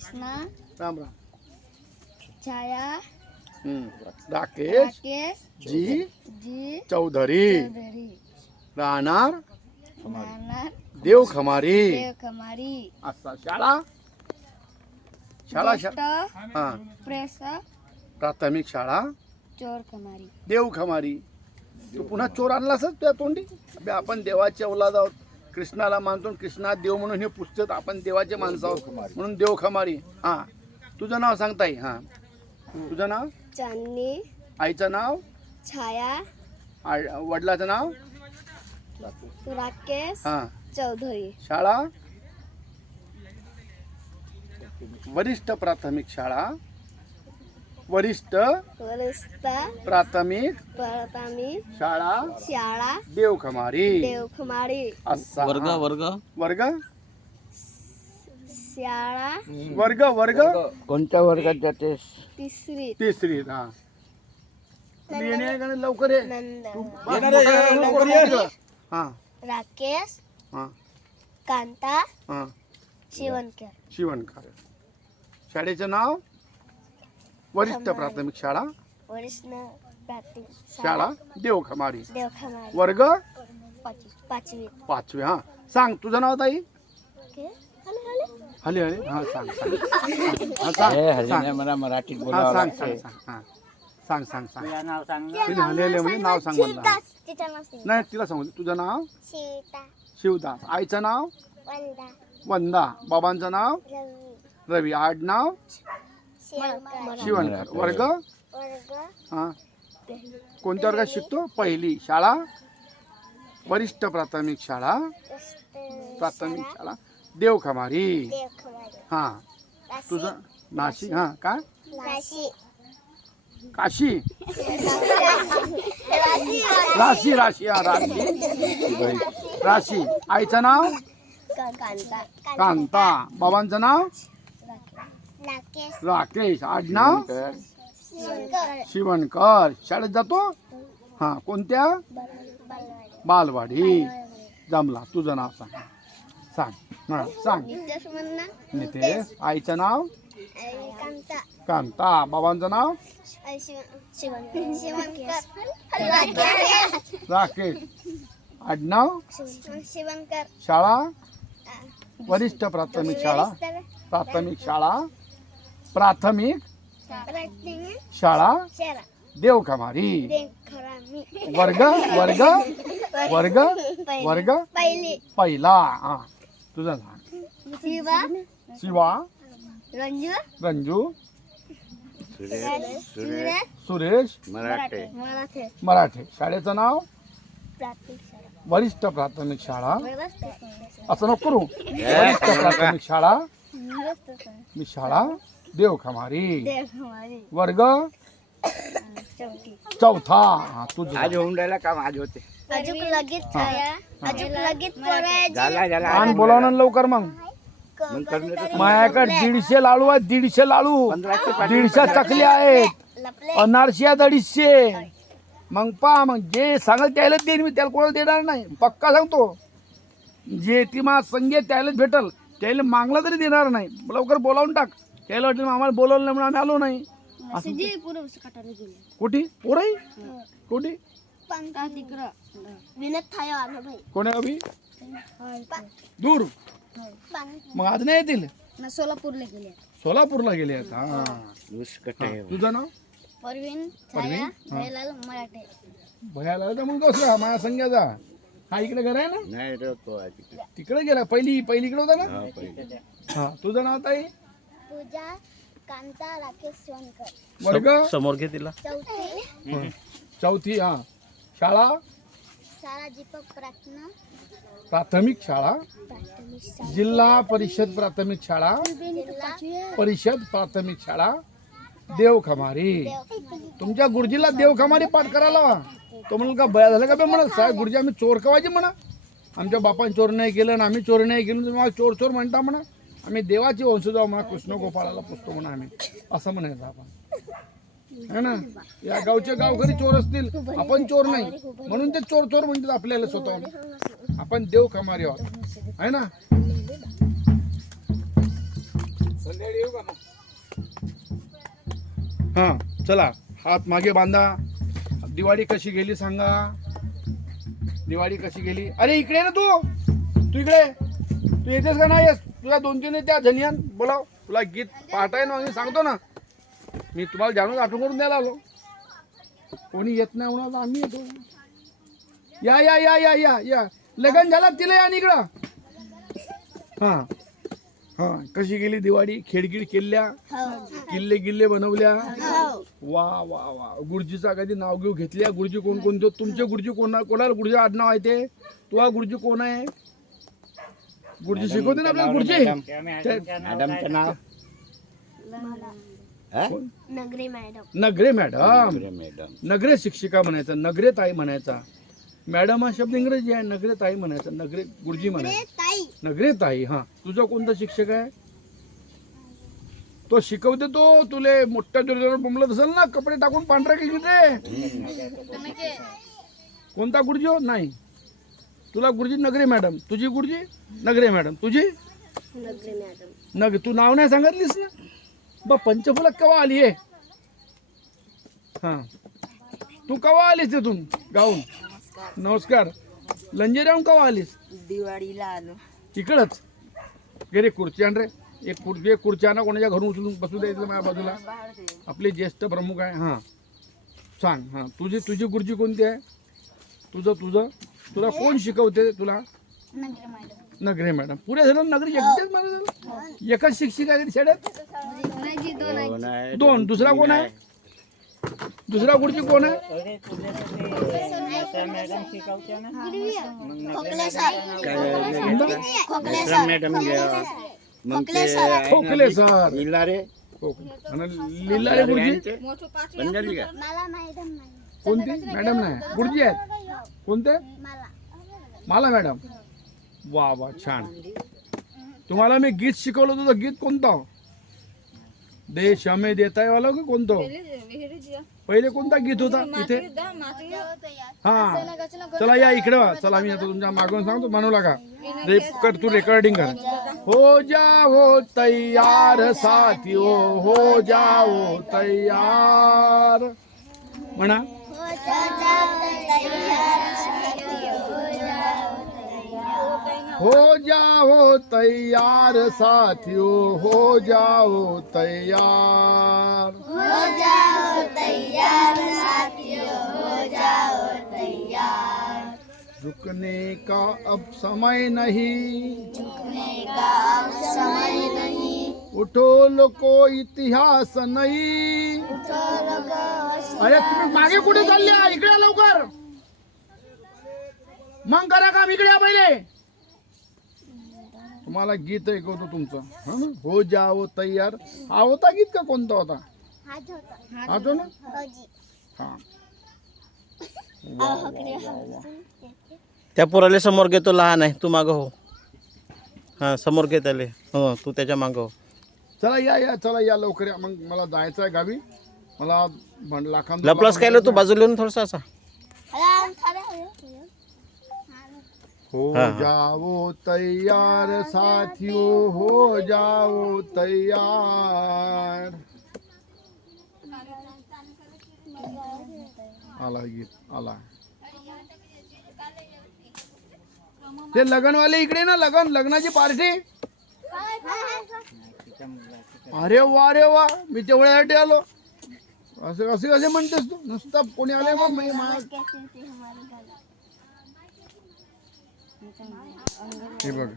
कृष्णा राम राम. छाया राकेश राकेश जी जी चौधरी चौधरी राहणार नाना देव खमारी. देव कमारी असा शाळा शाळा ज्येष्ठ हा प्रेस प्राथमिक शाळा चोर कमारी देव खमारी. तू पुन्हा चोर आणलास त्या तोंडी. अबे आपण देवाचे औलाद आहोत. कृष्णाला मानतो. कृष्णा देव म्हणून हे पुस्तक आपण देवाचे माणसं आहोत म्हणून देव खमारी. हा तुझं नाव सांगता येईल. हा तुझं नाव चांदणी आईचं नाव छाया वडिलाचं नाव राकेश हा चौधरी शाळा वरिष्ठ प्राथमिक शाळा वरिष्ठ वरिष्ठ प्राथमिक प्राथमिक शाळा शाळा देवखमारी. देवखमारी असा वर्ग वर्ग वर्ग शाळा वर्ग वर्ग कोणत्या वर्गात जातेस? तिसरी तिसरी. हा येणे आहे का नाही? लवकर ये. नंद लवकर ये. हा राकेश हा कांता हा शिवणकर शिवणकर. शाळेचं नाव वरिष्ठ प्राथमिक शाळा वरिष्ठ प्राथमिक शाळा देवखमारी. देवखमारी वर्ग पाचवी पाचवे. हा सांग तुझं नाव ताई. ओके हले हले. हा सांग सांग हा, सांग सांग. मला मराठीत हा बोलावं सांग लागतंय. सांग सांग. हा सांग सांग सांग. तिने हले हले म्हणजे नाव सांग म्हणला. तिचं नाव नाही तिला सांगू. तुझं नाव सीता शिवदास. आईचं नाव वंदा वंदा. बाबांचं नाव रवी रवी. आडनाव शिवणकर. वर्ग वर्ग हा कोणत्या वर्गात शिकतो? पहिली. शाळा वरिष्ठ प्राथमिक शाळा प्राथमिक शाळा देवखमारी. देवखमारी हा तुझं नाशिक. हा काय राशी काशी राशी राशी. हा राशी राशी. आईचं नाव कांता कांता. बाबांचं नाव राकेश राकेश. आडनाव शिवणकर शिवणकर. शाळेत जातो. हा कोणत्या? बालवाडी. जमला. तुझं नाव सांग सांग. हा सांग. नितेश म्हणा नितेश. आईचं नाव कांता कांता. बाबांचं नाव शिवणकर राकेश. आडनाव शिवणकर शाळा वरिष्ठ प्राथमिक शाळा प्राथमिक शाळा प्राथमिक शाळा देवखमारी. वर्ग वर्ग वर्ग वर्ग पहिली पहिला. हा तुझं नाव शिवा शिवा रंजू रंजू सुरेश सुरेश मराठे मराठे मराठे. शाळेचं नाव प्राथमिक शाळा वरिष्ठ प्राथमिक शाळा. व्यवस्थित असं नको करू. वरिष्ठ प्राथमिक शाळा मी शाळा देवखमारी. देवखमारी वर्ग चौथी चौथा. हा तुझं आज होऊन राहिला काम आज होते. अजून लगेच छाया अजून लगेच पोरायची झाला झाला आणि बोलावणं लवकर. मग मग करणे माझ्याकडे 150 लाडू आहेत. 150 लाडू 150 चकल्या आहेत. लपले अनारशी आहेत 250. मग पहा मग जे सांगेल त्यालाच देईन मी. त्याला कोणाला देणार नाही. पक्का सांगतो. जे ती मा संगीत त्यालाच भेटल. त्याला मागला तरी देणार नाही. लवकर बोलावून टाक. त्याला वाटेल आम्हाला बोलावलं नाही म्हणून आम्ही आलो नाही. जे पुढे कटाला गेले कुठे पोरही कुठे पंका तिकडं विनत थायो आलो भाई कोणी अभि दूर. मग आज नाही येतील. ना सोलापूरला गेले सोलापूरला गेले आहेत. हा दुष्कट हा. तुझं नाव परवीन छाया जयलाल मराठे भयाला तर मग दुसरा माझ्या संघ्याचा. हा इकडे घर आहे ना. नाही रे तो आहे तिकडे. तिकडे गेला. पहिली इकडे होता ना. हा, पहिले. हा तुझं नाव ताई. पूजा कांता राकेश शिवणकर वर्ग समोर घे तिला. चौथी चौथी. हा शाळा शाळा दीपक प्रार्थना प्राथमिक शाळा प्राथमिक शाळा जिल्हा परिषद प्राथमिक शाळा जिल्हा परिषद प्राथमिक शाळा देवखमारी. तुमच्या गुरुजीला देवखमारी पाठ करायला लावा. तो म्हणाल का बया झालं का बे म्हणा. साहेब गुरुजी आम्ही चोर कवायचे म्हणा. आमच्या बापाने चोर नाही केलं आणि आम्ही चोर नाही केलं. तुम्ही चोर चोर म्हणता म्हणा. आम्ही देवाची वंशज आहोत म्हणा. कृष्ण गोपाळाला पुसतो म्हणा आम्ही. असं म्हणायचं आपण है ना. या गावचे गावकरी चोर असतील. आपण चोर नाही म्हणून ते चोर चोर म्हणतात आपल्याला स्वतः. आपण देवखमारी आहोत है ना. हा चला हात मागे बांधा. दिवाळी कशी गेली सांगा. दिवाळी कशी गेली. अरे इकडे ये ना तू इकडे. तू येतेस का नाही येस. तुला 2-3 त्या झनियान बोलाव. तुला गीत पाहता आहे ना मी सांगतो ना. मी तुम्हाला जाणून आठवण करून द्यायला आलो. कोणी येत नाही म्हणून आम्ही येतो. या या या या या या लग्न झालं तिला या इकडं. हा हा कशी गेली दिवाळी. खेळगिड केल्या. किल्ले गिल्ले बनवल्या. वा वा वा. गुरुजीचा कधी नाव घेऊ घेतल्या. गुरुजी कोण कोणते तुमचे गुरुजी कोणाला गुरुजी आडनाव आहे ते. तुला गुरुजी कोण आहे. गुरुजी शिकवते ना आपल्याला गुरुजी. मॅडमचं नाव हा? नगरी मॅडम. नगरे मॅडम. मॅडम नगरे शिक्षिका म्हणायचा. नगरे ताई म्हणायचा. मॅडम हा शब्द इंग्रजी आहे. नगरे ताई म्हणायचा. नगरे गुरुजी म्हणायचं. ताई. नगरे ताई. हा तुझा कोणता शिक्षक आहे. तो शिकवते तो तुले मोठ्या जोरजोरात बोंबलत असेल ना. कपडे टाकून पांढरा केली ते. कोणता गुरुजी हो नाही. तुला गुरुजी नगरे मॅडम. तुझी गुरुजी नगरे मॅडम. तुझी नगरी मॅडम. नग तू नाव नाही सांगितलीस ना. पंचफलक कवा आली आहे. हा तू कवा आलीस तिथून गाऊन. नमस्कार. लंजेराहून कवा आलीस. दिवाळीला आलो. इकडंच गे खुर्ची आण रे. एक खुर्ची आणा. कोणाच्या घरून उचलून बसू द्यायचं माझ्या बाजूला. आपले ज्येष्ठ प्रमुख आहे. हा सांग. हा तुझी गुरुजी कोणती आहे. तुझं तुला कोण शिकवते तुला. नगरे मॅडम. पुढे झालं नगरी एकटेच मला झालं. एकच शिक्षिका आहे शाळेत. दोन. दुसरा कोण आहे. दुसरा गुरुजी कोण आहे. मॅडम मग ते खोकले सर. लिल्लारे लिल्लारे गुरुजी पंजाबी का मला मॅडम नाही. कोणती मॅडम नाही. गुरुजी आहेत कोणते. मला मॅडम. वा वा छान. तुम्हाला मी गीत शिकवलं होतं. गीत कोणतं. देश हमें देता है वाला का कोणतं. पहिले कोणता गीत होता इथे. हा चला या इकडे वा. चला मी आता तुमच्या मागून सांगतो म्हणू लागा. तू रेकॉर्डिंग कर. हो जाओ तैयार साथियो हो जाओ तैयार म्हणा. हो जाओ तैयार साथियों हो जाओ तैयार. रुकने का अब समय नहीं. उठो लोको इतिहास नहीं. अरे तुम्ही मागे कुठे चालले. इकडे लवकर. मग करा काम. इकडे या पहिले. तुम्हाला गीत ऐकवतो तुमचं. हा ना. हो जाओ तैयार. हा होता गीत का कोणता होता. हातो ना. हा त्या पोराला समोर घेतो. लहान आहे तू मागं हो. हा समोर घे त्याले. हो तू त्याच्या मागं हो. चला या चला या लवकर या. मग मला जायचं आहे गावी. मला लाखांना लपलास काय तू बाजूला येऊन थोडासा असा. हो हाँ, हाँ. जाओ तैयार साथियों हो जाओ तैयार. आला गीत आला. ते लगनवाले इकडे ना. लग्नाची पार्टी. अरे वा मी तेवढ्यासाठी आलो. असं कसे म्हणतेस तू. नुसता कोणी आले मग मी हे बघ.